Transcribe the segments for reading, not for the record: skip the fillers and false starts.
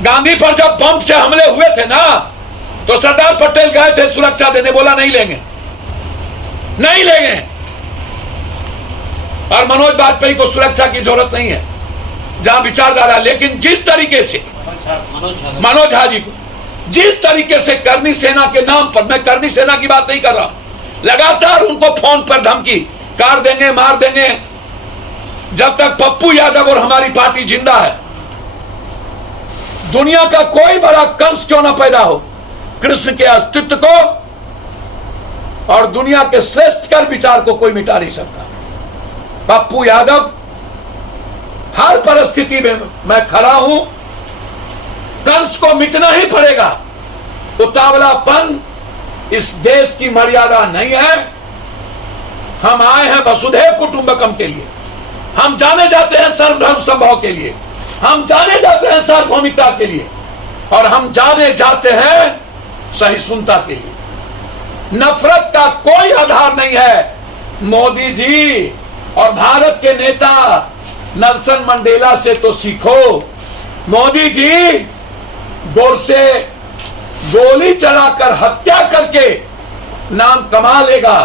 गांधी पर जब बम से हमले हुए थे ना, तो सरदार पटेल गए थे सुरक्षा देने, बोला नहीं लेंगे, नहीं लेंगे। और मनोज वाजपेयी को सुरक्षा की जरूरत नहीं है जहां विचारधारा, लेकिन जिस तरीके से मनोज झा जी को जिस तरीके से करनी सेना के नाम पर, मैं करनी सेना की बात नहीं कर रहा, लगातार उनको फोन पर धमकी, कार देंगे, मार देंगे। जब तक पप्पू यादव और हमारी पार्टी जिंदा है, दुनिया का कोई बड़ा कंस क्यों ना पैदा हो, कृष्ण के अस्तित्व को और दुनिया के श्रेष्ठ कर विचार को कोई मिटा नहीं सकता। पप्पू यादव हर परिस्थिति में मैं खड़ा हूं, कंस को मिटना ही पड़ेगा। उतावलापन इस देश की मर्यादा नहीं है। हम आए हैं वसुधैव कुटुंबकम के लिए, हम जाने जाते हैं सर्वधर्म समभाव के लिए, हम जाने जाते हैं सार्वभौमिकता के लिए, और हम जाने जाते हैं सहिष्णुता के लिए। नफरत का कोई आधार नहीं है। मोदी जी और भारत के नेता नेल्सन मंडेला से तो सीखो। मोदी जी गोरसे गोली चलाकर हत्या करके नाम कमा लेगा।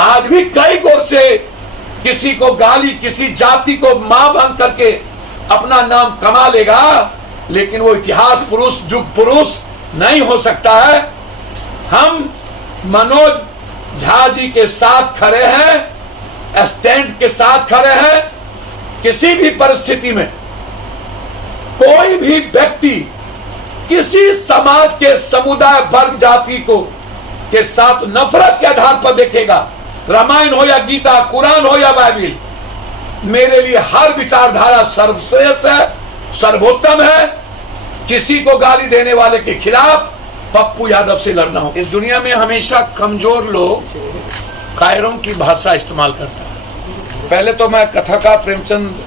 आज भी कई गोरसे किसी को गाली, किसी जाति को मां बन करके अपना नाम कमा लेगा, लेकिन वो इतिहास पुरुष, युग पुरुष नहीं हो सकता है। हम मनोज झा जी के साथ खड़े हैं, स्टैंड के साथ खड़े हैं। किसी भी परिस्थिति में कोई भी व्यक्ति किसी समाज के समुदाय, वर्ग, जाति को के साथ नफरत के आधार पर देखेगा, रामायण हो या गीता, कुरान हो या बाइबिल, मेरे लिए हर विचारधारा सर्वश्रेष्ठ है, सर्वोत्तम है। किसी को गाली देने वाले के खिलाफ पप्पू यादव से लड़ना हो। इस दुनिया में हमेशा कमजोर लोग कायरों की भाषा इस्तेमाल करते हैं। पहले तो मैं कथाकार प्रेमचंद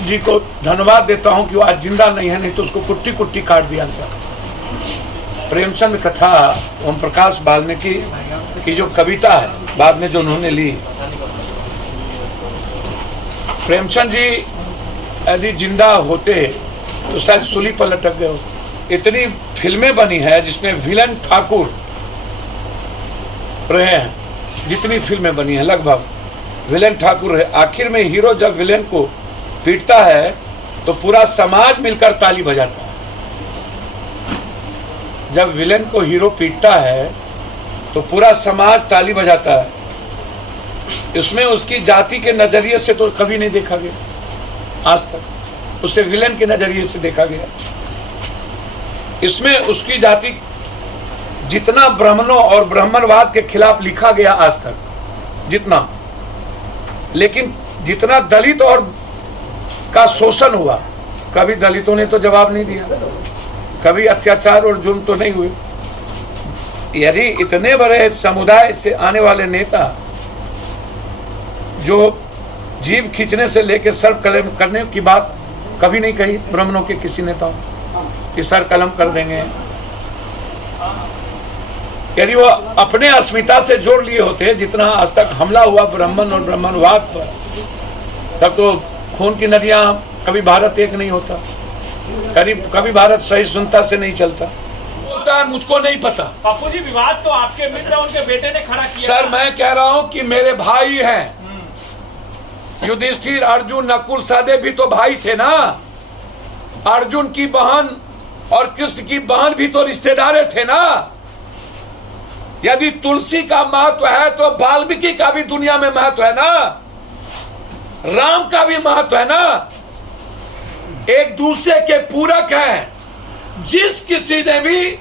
जी को धन्यवाद देता हूं कि वो आज जिंदा नहीं है, नहीं तो उसको कुट्टी कुट्टी काट दिया गया। प्रेमचंद कथा ओम प्रकाश वाल्मीकि की जो कविता है, बाद में जो उन्होंने ली, प्रेमचंद जी यदि जिंदा होते तो शायद सूली पर लटक गए होते। इतनी फिल्में बनी है जिसमें विलन ठाकुर रहे हैं, जितनी फिल्में बनी है लगभग विलेन ठाकुर है। आखिर में हीरो जब विलेन को पीटता है तो पूरा समाज मिलकर ताली बजाता है। जब विलेन को हीरो पीटता है तो पूरा समाज ताली बजाता है। इसमें उसकी जाति के नजरिए से तो कभी नहीं देखा गया आज तक, उसे विलेन के नजरिए से देखा गया। इसमें उसकी जाति, जितना ब्राह्मणों और ब्राह्मणवाद के खिलाफ लिखा गया आज तक, जितना, लेकिन जितना दलित और का शोषण हुआ, कभी दलितों ने तो जवाब नहीं दिया, कभी अत्याचार और जुर्म तो नहीं हुए। यदि इतने बड़े समुदाय से आने वाले नेता जो जीभ खींचने से लेकर सर कलम करने की बात कभी नहीं कही ब्राह्मणों के किसी नेताओं कि सर कलम कर देंगे, यदि वो अपने अस्मिता से जोड़ लिए होते, जितना आज तक हमला हुआ ब्राह्मण और ब्राह्मणवाद पर, तब तो खून की नदियां कभी भारत एक नहीं होता, कभी भारत सहिष्णुता से नहीं चलता। होता है, मुझको नहीं पता। पप्पू जी, विवाद तो आपके मित्र उनके बेटे ने खड़ा किया। सर मैं कह रहा हूं कि मेरे भाई हैं, युधिष्ठिर, अर्जुन, नकुल, सहदेव भी तो भाई थे ना। अर्जुन की बहन और कृष्ण की बहन भी तो रिश्तेदार थे ना। यदि तुलसी का महत्व है तो वाल्मीकि का भी दुनिया में महत्व है ना, राम का भी महत्व है ना। एक दूसरे के पूरक हैं। जिस किसी ने भी,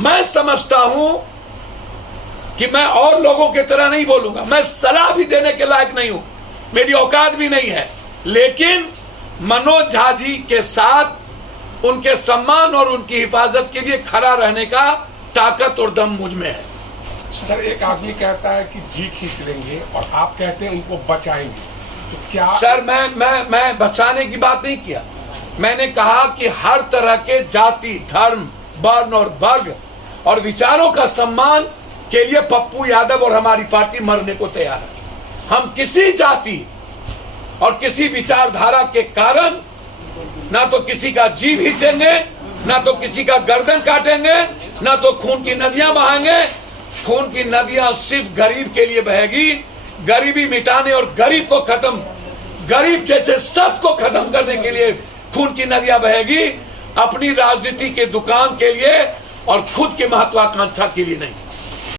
मैं समझता हूं कि मैं और लोगों की तरह नहीं बोलूंगा, मैं सलाह भी देने के लायक नहीं हूं, मेरी औकात भी नहीं है, लेकिन मनोज झा जी के साथ उनके सम्मान और उनकी हिफाजत के लिए खड़ा रहने का ताकत और दम मुझ में है। सर, एक आदमी कहता है कि जी खींच लेंगे और आप कहते हैं उनको बचाएंगे, तो क्या? सर मैं बचाने की बात नहीं किया। मैंने कहा कि हर तरह के जाति, धर्म, वर्ण और वर्ग और विचारों का सम्मान के लिए पप्पू यादव और हमारी पार्टी मरने को तैयार है। हम किसी जाति और किसी विचारधारा के कारण ना तो किसी का जी खींचेंगे, ना तो किसी का गर्दन काटेंगे, ना तो खून की नदियां बहाएंगे। खून की नदियां सिर्फ गरीब के लिए बहेगी। गरीबी मिटाने और गरीब जैसे सब को खत्म करने के लिए खून की नदियां बहेगी, अपनी राजनीति के दुकान के लिए और खुद की महत्वाकांक्षा के लिए नहीं।